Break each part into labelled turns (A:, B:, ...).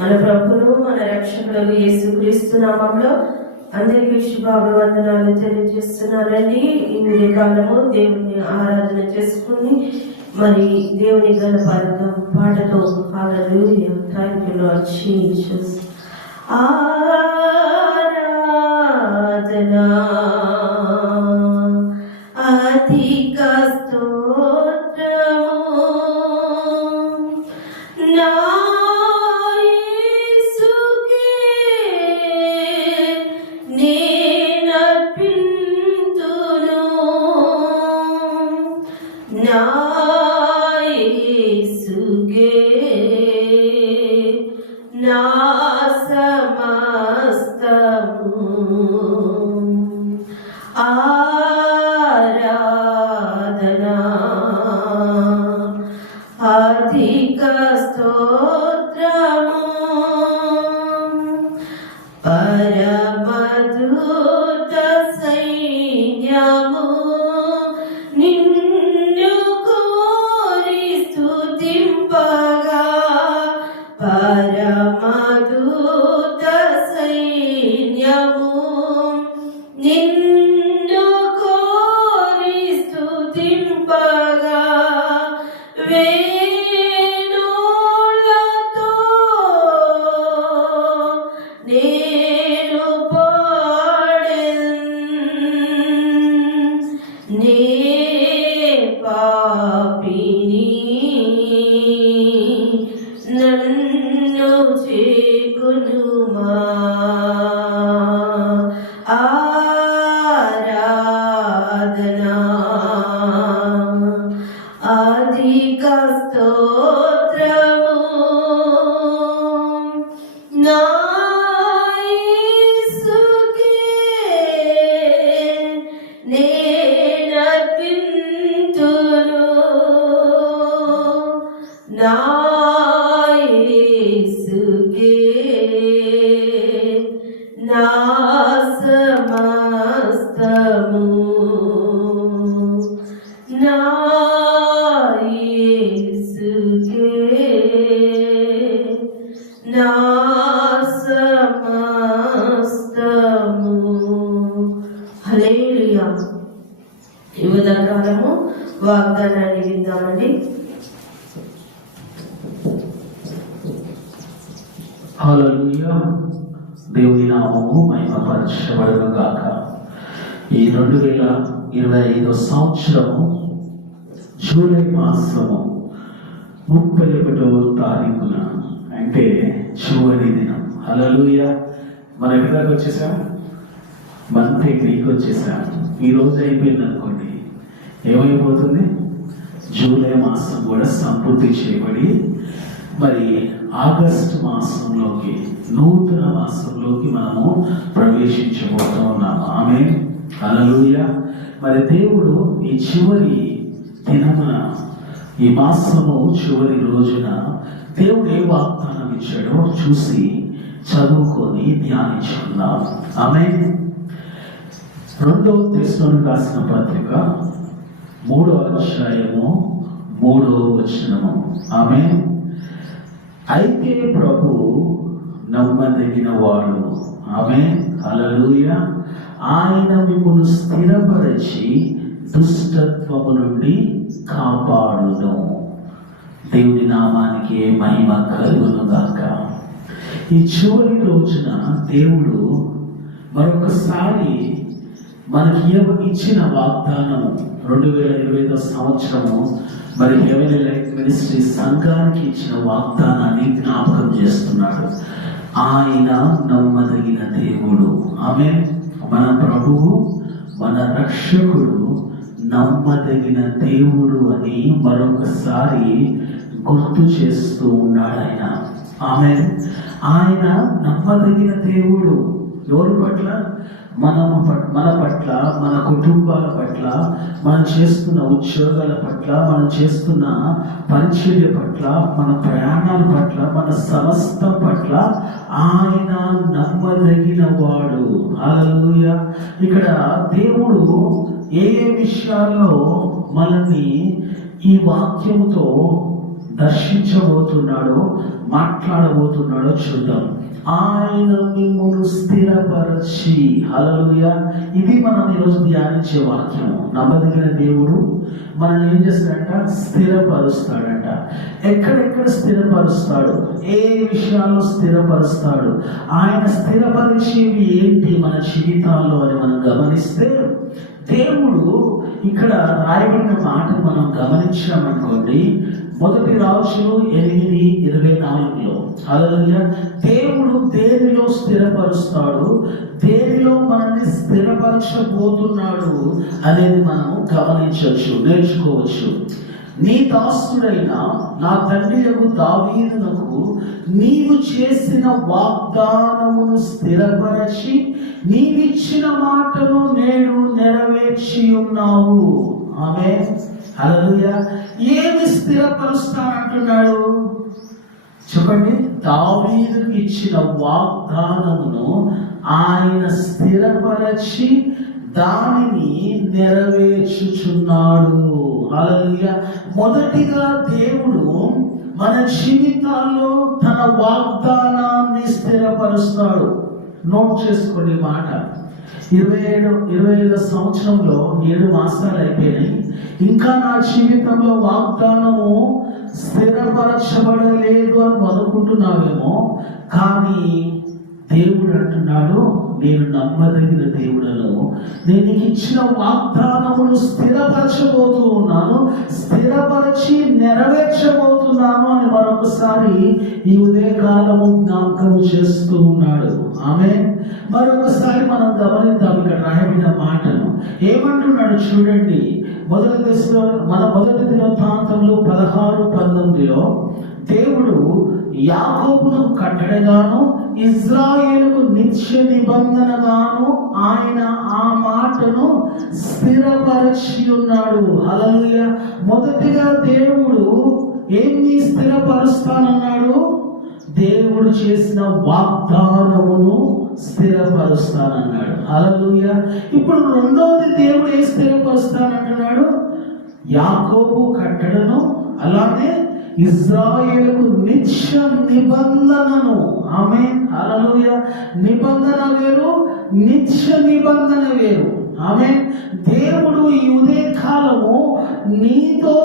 A: మన ప్రభును మన రక్షకుడు యేసుక్రీస్తు నామంలో అందరికీ శుభాభివందనాలు తెలియజేస్తున్నానండి. ఈ కాలము దేవుని ఆరాధన చేసుకుని మరి దేవుని గణపాదం పాటతో హాలూయా థ్యాంక్ యూ లార్డ్ జీసస్ నిన్ను
B: దేవుని నామము మహిమపరచబడును గాక ఈ రెండు వేల ఇరవై ఐదో సంవత్సరము జూలై మాసము ముప్పై ఒకటో తారీఖున అంటే చివరి దినం. హలలుయ మన ఎక్కడికి వచ్చేసాం? మంత్ ఎక్కడికి వచ్చేసాం. ఈ రోజు అయిపోయింది అనుకోండి ఏమైపోతుంది? జూలై మాసం కూడా సంపూర్తి చేయబడి మరి ఆగస్ట్ మాసంలోకి నూతన మాసంలోకి మనము ప్రవేశించబోతూ ఉన్నాము. ఆమె అలలుయ మరి దేవుడు ఈ చివరి దినమున ఈ మాసము చివరి రోజున దేవుడు ఏ వాగ్దానం ఇచ్చాడో చూసి చదువుకొని ధ్యానించుకుందాం. ఆమె రెండో తెలుసుకొని రాసిన పత్రిక మూడో అధ్యాయము మూడో వచనము. ఆమె అయితే ప్రభు నమ్మదగిన వాడు ఆమె అలలుయ ఆయన మిమ్మల్ని స్థిరపరిచి దుష్టత్వము నుండి కాపాడును. దేవుని నామానికి మహిమ కలుగును గాక. ఈ చివరి రోజున దేవుడు మరొకసారి మనకి ఇవ్వ- ఇచ్చిన వాగ్దానం రెండు వేల ఇరవై సంవత్సరము మరి ఎవరి లైఫ్ మినిస్ట్రీ సంఘానికి ఇచ్చిన వాగ్దానాన్ని జ్ఞాపకం చేస్తున్నాడు. ఆయన నమ్మదగిన దేవుడు. ఆమె మన ప్రభువు మన రక్షకుడు నమ్మదగిన దేవుడు అని మరొకసారి గుర్తు చేస్తూ ఉన్నాడు ఆయన. ఆమె ఆయన నమ్మదగిన దేవుడు. ఎవరి పట్ల? మనము పట్- మన పట్ల మన కుటుంబాల పట్ల మనం చేస్తున్న ఉద్యోగాల పట్ల మనం చేస్తున్న పరిచర్య పట్ల మన ప్రయాణాల పట్ల మన సమస్త పట్ల ఆయన నమ్మదగిన వాడు. హల్లెలూయా. ఇక్కడ దేవుడు ఏ ఏ విషయాల్లో మనల్ని ఈ వాక్యంతో దర్శించబోతున్నాడో మాట్లాడబోతున్నాడో చూద్దాం. ఆయన మిమ్మల్ని స్థిరపరచి. హల్లెలూయా. ఇది మనం ఈరోజు ధ్యానించే వాక్యం నమ్మదగిన దేవుడు మనల్ని ఏం చేస్తాడంట? స్థిరపరుస్తాడంట. ఎక్కడెక్కడ స్థిరపరుస్తాడు? ఏ విషయాల్లో స్థిరపరుస్తాడు? ఆయన స్థిరపరిచేవి ఏంటి మన జీవితాల్లో అని మనం గమనిస్తే దేవుడు ఇక్కడ రాయబడిన మాట మనం గమనించామనుకోండి మొదటి రాజులు ఎనిమిది ఇరవై నాలుగులో. అలాగే దేవుడు దేనిలో స్థిరపరుస్తాడు? దేనిలో మనల్ని స్థిరపరచబోతున్నాడు అనేది మనం గమనించవచ్చు నేర్చుకోవచ్చు. నీ దాసుడైన నా తండ్రి యొక్క దావీదునకు నీవు చేసిన వాగ్దానమును స్థిరపరచి నీవిచ్చిన మా నెరవేర్చి ఉన్నావు. ఆమె ఏమి స్థిరపరుస్తానంటున్నాడు? చెప్పండి. దావీదుకి ఇచ్చిన వాగ్దానమును ఆయన స్థిరపరచి దానిని నెరవేర్చుచున్నాడు. హల్లెలూయా. మొదటిగా దేవుడు మన జీవితాల్లో తన వాగ్దానాన్ని స్థిరపరుస్తాడు. నోట్ చేసుకోండి మాట. ఇరవై ఏడు ఇరవై ఐదు సంవత్సరంలో ఏడు మాసాలు అయిపోయినాయి. ఇంకా నా జీవితంలో వాగ్దానము స్థిరపరచబడలేదు అని అనుకుంటున్నావేమో. కానీ దేవుడు అంటున్నాడు నేను నమ్మదగిన దేవుడను. నేను ఇచ్చిన వాగ్దానమును స్థిరపరచబోతూ ఉన్నాను. స్థిరపరచి నెరవేర్చబోతున్నాను అని మరొకసారి ఈ ఉదయకాలము జ్ఞాపకం చేస్తూ ఉన్నాడు. ఆమె మరొకసారి మనం గమనిద్దాం ఇక్కడ రాయబడిన మాటను. ఏమంటున్నాడు చూడండి. మొదటి దశలో మన మొదటి దినవృత్తాంతంలో పదహారు పంతొమ్మిదిలో దేవుడు యాకోబును కట్టడగాను ఇజ్రాయేలుకు నిత్య నిబంధనగాను ఆయన ఆ మాటను స్థిరపరచి ఉన్నాడు. అలలుయ మొదటిగా దేవుడు ఏమి స్థిరపరుస్తానన్నాడు? దేవుడు చేసిన వాగ్దానమును స్థిరపరుస్తానన్నాడు. అలలుయ ఇప్పుడు రెండవది దేవుడు ఏ స్థిరపరుస్తానంటున్నాడు? యాకోబు కట్టడను అలానే ఇజ్రాయేల్కు నిత్య నిబంధనను. ఆమె అలలుయ నిబంధన వేరు నిత్య నిబంధన వేరు. ఆమె దేవుడు ఈ ఉదయ కాలము నీతో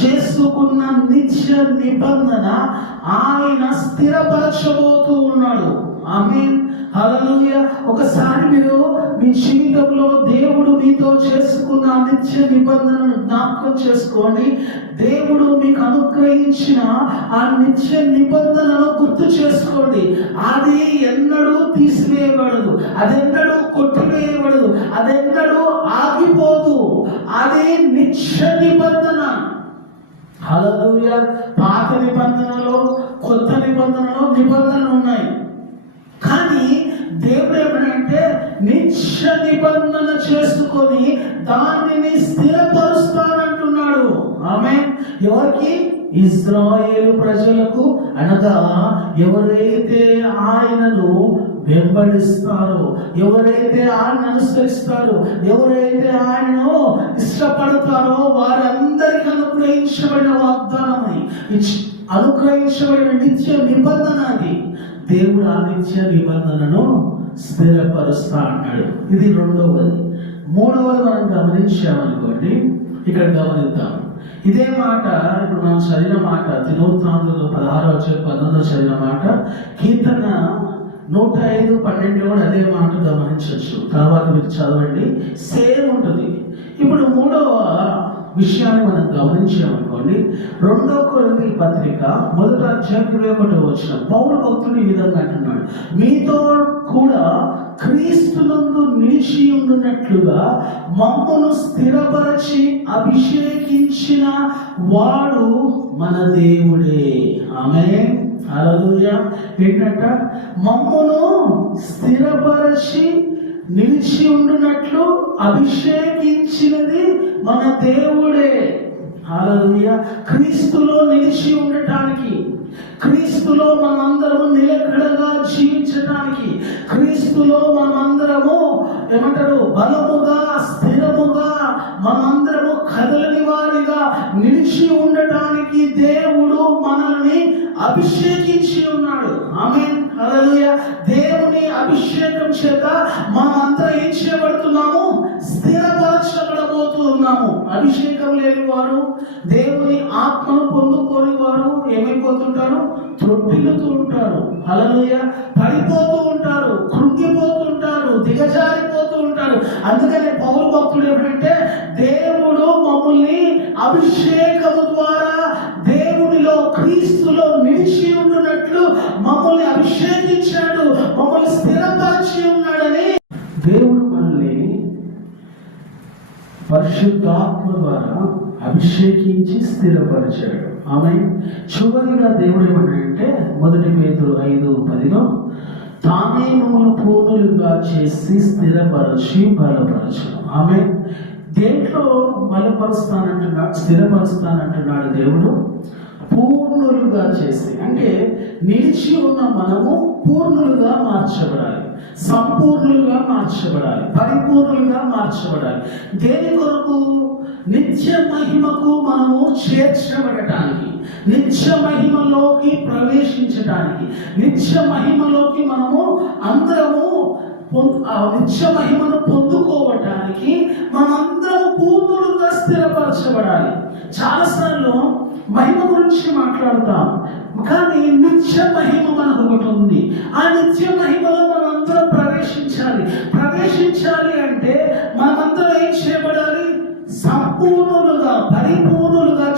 B: చేసుకున్న నిత్య నిబంధన ఆయన స్థిరపరచబోతూ ఉన్నాడు. ఆమె హల్లెలూయా. ఒకసారి మీరు మీ జీవితంలో దేవుడు మీతో చేసుకున్న నిత్య నిబంధనను జ్ఞాపకం చేసుకోండి. దేవుడు మీకు అనుగ్రహించిన ఆ నిత్య నిబంధనను గుర్తు చేసుకోండి. అది ఎన్నడూ తీసివేయబడదు. అదెన్నడూ కొట్టివేయబడదు. అదెన్నడూ ఆగిపోదు. అది నిత్య నిబంధన. హల్లెలూయా. పాత నిబంధనలో కొత్త నిబంధనలో నిబంధనలు ఉన్నాయి. కానీ దేవుడు ఏమనంటే నిత్య నిబంధన చేసుకొని దానిని స్థిరపరుస్తానంటున్నాడు. ఆమె ఎవరికి? ఇజ్రాయేల్ ప్రజలకు. అనగా ఎవరైతే ఆయనను వెంబడిస్తారో ఎవరైతే ఆయన అనుసరిస్తారో ఎవరైతే ఆయనను ఇష్టపడతారో వారందరికీ అనుగ్రహించబడిన వాగ్దానం అనుగ్రహించబడిన నిత్య నిబంధన అది. దేవుడు ఆ నిబంధనను స్థిరపరుస్తా అన్నాడు ఇది రెండవది. మూడవది మనం గమనించామనుకోండి ఇక్కడ గమనిద్దాం. ఇదే మాట ఇప్పుడు మనం చదివిన మాట దినోత్నాంలో పదహారు వచ్చే పంతొమ్మిదో చదివిన మాట కీర్తన నూట ఐదు పన్నెండు కూడా అదే మాట గమనించవచ్చు. తర్వాత మీరు చదవండి. సేమ్ ఉంటుంది. ఇప్పుడు మూడవ విషయాన్ని మనం గమనించామనుకోండి రెండో కొరింథీ పత్రిక మొదటి అధ్యాయం ఇరవై ఒకటో వచ్చిన పౌరు భక్తుడు ఈ విధంగా అంటున్నాడు మీతో కూడా క్రీస్తునందు నిలిచి ఉండునట్లుగా మమ్మను స్థిరపరచి అభిషేకించిన వాడు మన దేవుడే. ఆమె అలలుయ ఏంటంట? మమ్మను స్థిరపరచి నిలిచి ఉండునట్లు అభిషేకించినది మన దేవుడే. హల్లెలూయా. క్రీస్తులో నిలిచి ఉండటానికి క్రీస్తులో మనందరము నిలకడగా జీవించడానికి క్రీస్తులో మనమందరము ఏమంటారు బలముగా స్థిరముగా మనందరము కదలని వారిగా నిలిచి ఉండటానికి దేవుడు మనల్ని అభిషేకించి ఉన్నాడు. ఆమె హల్లెలూయా. దేవుని అభిషేకం చేత మనమంతా ఏం చేయబడుతున్నాము? స్థిరపరచబడబోతూ ఉన్నాము. అభిషేకం లేని వారు దేవుని ఆత్మను పొందుకోని వారు ఏమైపోతుంటారు? త్రొట్టిల్లుతూ ఉంటారు. అలలుయ పడిపోతూ ఉంటారు. కృంగిపోతుంటారు దిగజారిపోతూ ఉంటారు. అందుకని పౌరు భక్తుడు ఏమంటే దేవుడు మమ్మల్ని అభిషేకము ద్వారా పరిశుద్ధాత్మ ద్వారా అభిషేకించి స్థిరపరిచాడు. ఆమె చివరిగా దేవుడు ఏమంటాడంటే మొదటి పేతులు ఐదు పదిలో తానే మమ్మల్ని పూర్ణులుగా చేసి స్థిరపరచి బలపరచు. ఆమె దేంట్లో బలపరుస్తానంటున్నాడు స్థిరపరుస్తానంటున్నాడు దేవుడు? పూర్ణులుగా చేసి. అంటే నిలిచి ఉన్న మనము పూర్ణులుగా మార్చబడాలి. సంపూర్ణులుగా మార్చబడాలి. పరిపూర్ణులుగా మార్చబడాలి. దేని కొరకు? నిత్య మహిమకు మనము చేర్చబడటానికి నిత్య మహిమలోకి ప్రవేశించడానికి నిత్య మహిమలోకి మనము అందరము ఆ నిత్య మహిమను పొందుకోవటానికి మనమందరం పూర్ణులుగా స్థిరపరచబడాలి. చాలాసార్లు మహిమ గురించి మాట్లాడతాం కానీ నిత్య మహిమ మనకు ఒకటి ఉంది. ఆ నిత్య మహిమలో మనం అందరం ప్రవేశించాలి. ప్రవేశించాలి అంటే మనమందరం ఏం చేయబడాలి? సంపూర్ణులుగా పరిపూర్ణులుగా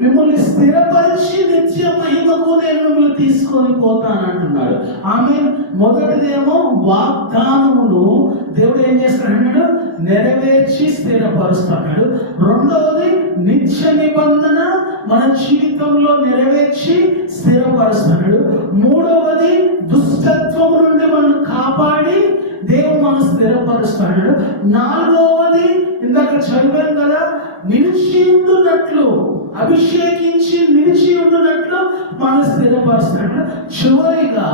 B: మిమ్మల్ని స్థిరపరిచి నిత్య మహిమకు నేను మిమ్మల్ని తీసుకొని పోతాను అంటున్నాడు. ఆమె మొదటిదేమో వాగ్దానమును దేవుడు ఏం చేస్తాడు నెరవేర్చి స్థిరపరుస్తాడు. రెండవది నిత్య నిబంధన మన జీవితంలో నెరవేర్చి స్థిరపరుస్తాడు. మూడవది దుష్టత్వం నుండి మనం కాపాడి దేవుడు మనం స్థిరపరుస్తాడు. నాలుగవది ఇందాక చదివాం కదా నిలిచి అభిషేకించి నిలిచి ఉన్నట్లు మనం స్థిరపరుస్తాడు. చివరిగా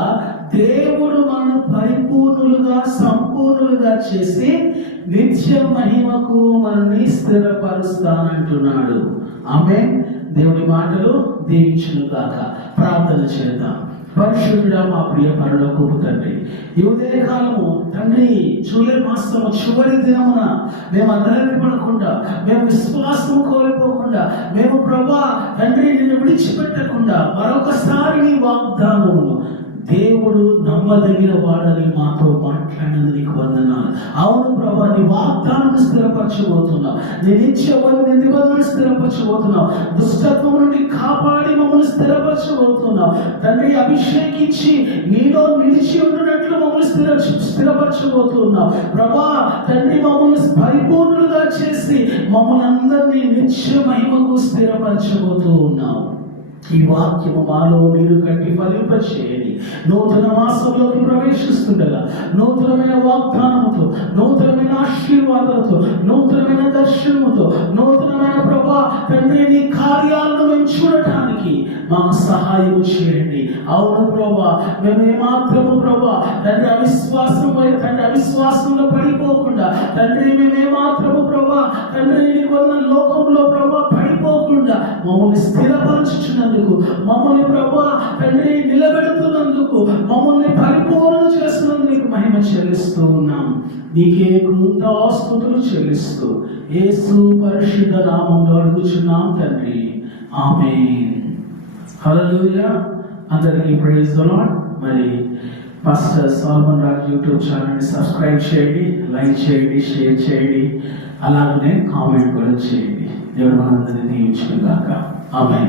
B: దేవుడు మనను పరిపూర్ణులుగా సంపూర్ణులుగా చేసి నిత్య మహిమకు మనల్ని స్థిరపరుస్తానంటున్నాడు. ఆమె దేవుడి మాటలు దీవించును కాక ప్రార్థన చేద్దాం. పరిశుద్ధుడా మా ప్రియ పరులకు తండ్రి ఈ కాలము తండ్రి జూలై మాసము చివరి దినమున మేము పడకుండా మేము విశ్వాసం కోల్పోకుండా మేము ప్రభా తండ్రి నిన్ను విడిచిపెట్టకుండా మరొకసారి నీ వాగ్దానమును దేవుడు నమ్మదగిన వాడని మాతో మాట్లాడినందుకు నీకు వందనాలు. అవును ప్రభా నీ వాగ్దానం స్థిరపరచబోతున్నావు. నేను ఇచ్చేవాళ్ళు నీ స్థిరపరచబోతున్నావు. దుష్టత్వం నుండి కాపాడి మమ్మల్ని స్థిరపరచబోతున్నావు. తండ్రి అభిషేకించి నీలో నిలిచి ఉన్నట్లు మమ్మల్ని స్థిర స్థిరపరచబోతున్నావు. ప్రభా తండ్రి మమ్మల్ని పరిపూర్ణులుగా చేసి మమ్మల్ని అందరినీ నిత్య మహిమకు స్థిరపరచబోతూ ఉన్నావు ఈ వాక్యము మాలో నీరు కట్టి ఫలింపచేయండి. నూతన మాసంలోకి ప్రవేశిస్తుండగా నూతనమైన వాగ్దానముతో నూతనమైన ఆశీర్వాదాలతో నూతనమైన దర్శనముతో నూతనమైన ప్రభా తండ్రి నీ కార్యాలను మేము చూడటానికి మాకు సహాయం చేయండి. అవును ప్రభా మేము ఏమాత్రము ప్రభా తండ్రి అవిశ్వాసం తండ్రి అవిశ్వాసంలో పడిపోకుండా తండ్రి మేము ఏమాత్రము ప్రభా తండ్రి నీ లోకంలో ప్రభా పడిపోకుండా మమ్మల్ని స్థిరపరచుచున్నందుకు మమ్మల్ని ప్రభా తండ్రి నిలబెడుతున్నందుకు మమ్మల్ని పరిపూర్ణ చేస్తున్నందుకు నీకు మహిమ చెల్లిస్తూ ఉన్నాం. నీకే కృతాస్తుతులు చెల్లిస్తూ ఏసు పరిశుద్ధ నామంలో అడుగుచున్నాం తండ్రి. ఆమె హల్లెలూయా. అందరికీ ప్రైజ్ మరి పాస్టర్ సాల్మన్ రాజ్ యూట్యూబ్ ఛానల్ని సబ్స్క్రైబ్ చేయండి లైక్ చేయండి షేర్ చేయండి అలాగనే కామెంట్ కూడా చేయండి. దేవుడు మనందరినీ దీవించుగాక ఆమె